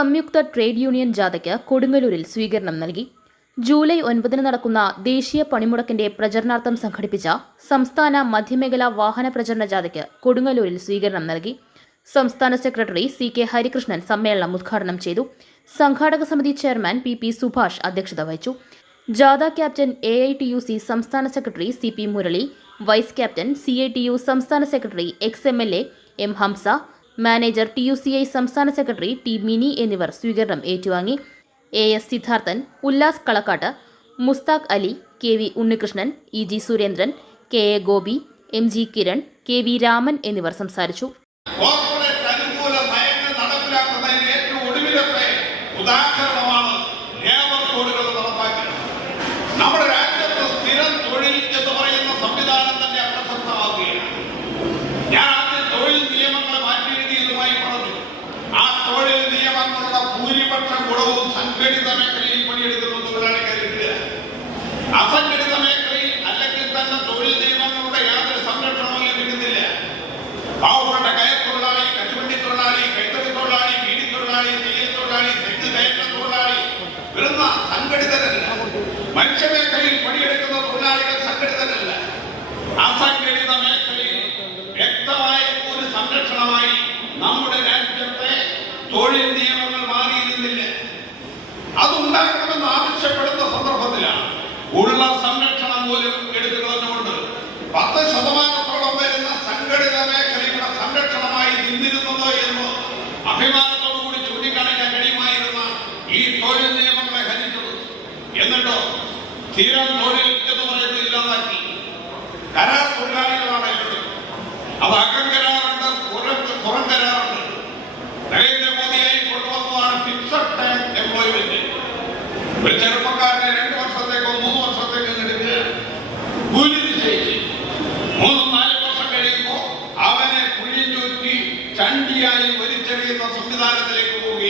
സംയുക്ത trade union ജാഥയ്ക്ക് കൊടുങ്ങല്ലൂരിൽ സ്വീകരണം നൽകി. ജൂലൈ 9 നടക്കുന്ന ദേശീയ പണിമുടക്കിന്റെ പ്രചരണാർത്ഥം സംഘടിപ്പിച്ച സംസ്ഥാന മധ്യമേഖലാ വാഹന പ്രചരണ ജാഥയ്ക്ക് കൊടുങ്ങല്ലൂരിൽ സ്വീകരണം നൽകി. സംസ്ഥാന സെക്രട്ടറി CK ഹരികൃഷ്ണൻ സമ്മേളനം ഉദ്ഘാടനം ചെയ്തു. സംഘാടക സമിതി ചെയർമാൻ PP സുഭാഷ് അധ്യക്ഷത വഹിച്ചു. ജാഥ ക്യാപ്റ്റൻ AITUC സംസ്ഥാന secretary CP Murali, vice captain CITU സംസ്ഥാന secretary ex-MLA M Hamsa, manager TUCI സംസ്ഥാന സെക്രട്ടറി T മിനി എന്നിവർ സ്വീകരണം ഏറ്റുവാങ്ങി. AS Siddharthan, Ullas Kalakkattu, Mushtaq Ali, KV Unnikrishnan, EG Surendran, KA Gopi, MG Kiran, KV Raman എന്നിവർ സംസാരിച്ചു. നമ്മുടെ രാജ്യത്ത് സ്ഥിരം തൊഴിൽ എന്ന് പറയുന്ന സംവിധാനം തന്നെ അപ്രസക്തമാവുകയാണ്. ഞാൻ ആദ്യം തൊഴിൽ നിയമങ്ങൾ മാറ്റിയെഴുതിയതുമായി പറഞ്ഞു. ആ തൊഴിൽ നിയമങ്ങളുടെ ഭൂരിപക്ഷ ഗുണവും സംഘടിത മേഖലയിൽ പണിയെടുക്കുന്ന തൊഴിലാളികൾക്ക്, അസംഘടിത മേഖലയിൽ അല്ലെങ്കിൽ തന്നെ തൊഴിൽ നിയമങ്ങളുടെ യാതൊരു സംരക്ഷണവും ലഭിക്കുന്നില്ല. പാവപ്പെട്ട കയർ തൊഴിലാളി, കശുവണ്ടി തൊഴിലാളി, കൈത്തറി തൊഴിലാളി, ബീഡി തൊഴിലാളി, തയ്യൽ തൊഴിലാളി, തെങ്ങ് കയറ്റ തൊഴിലാളി വരുന്ന സംഘടിതരല്ല. മനുഷ്യമേഖലയിൽ പണിയെടുക്കുന്ന തൊഴിലാളികൾ സംഘടിതരല്ല. അസംഘടിത മേഖലയിൽ വ്യക്തമായ ഒരു സംരക്ഷണമായി നമ്മുടെ രാജ്യത്തെ തൊഴിൽ നിയമങ്ങൾ മാറിയിരുന്നില്ല. അതുണ്ടാക്കണമെന്ന് ആവശ്യപ്പെടുന്ന സന്ദർഭത്തിലാണ് ഉള്ള സംരക്ഷണം പോലും എടുത്തു കളഞ്ഞുകൊണ്ട് 10% വരുന്ന സംഘടിത മേഖലയുടെ സംരക്ഷണമായി നിന്നിരുന്നത് എന്ന് അഭിമാനത്തോടുകൂടി ചൂണ്ടിക്കാണിക്കാൻ കഴിയുമായിരുന്ന ഈ തൊഴിൽ നിയമങ്ങളെ ഹനിച്ചത്. എന്നിട്ടോ സ്ഥിരം തൊഴിൽ എന്ന് പറയുന്നത് ഇല്ലാതാക്കി. കരാർ തൊഴിലാളികളാണ് എല്ലാവരും. അത് അകം കരാറുണ്ട്, പുറം കരാറുണ്ട്. നരേന്ദ്രമോദിയായി കൊണ്ടുവന്നതാണ് ഫിക്സഡ് ടൈം എംപ്ലോയ്മെന്റ്. ഒരു ചെറുപ്പക്കാരനെ 2 വർഷത്തേക്കോ 3 വർഷത്തേക്കോ എടുത്ത് കൂലി നിശ്ചയിച്ച് 3-4 വർഷം കഴിയുമ്പോൾ അവനെ കുഴിഞ്ഞൂറ്റി ചണ്ടിയായി വലിച്ചെറിയുന്ന സംവിധാനത്തിലേക്ക് പോവുകയാണ്.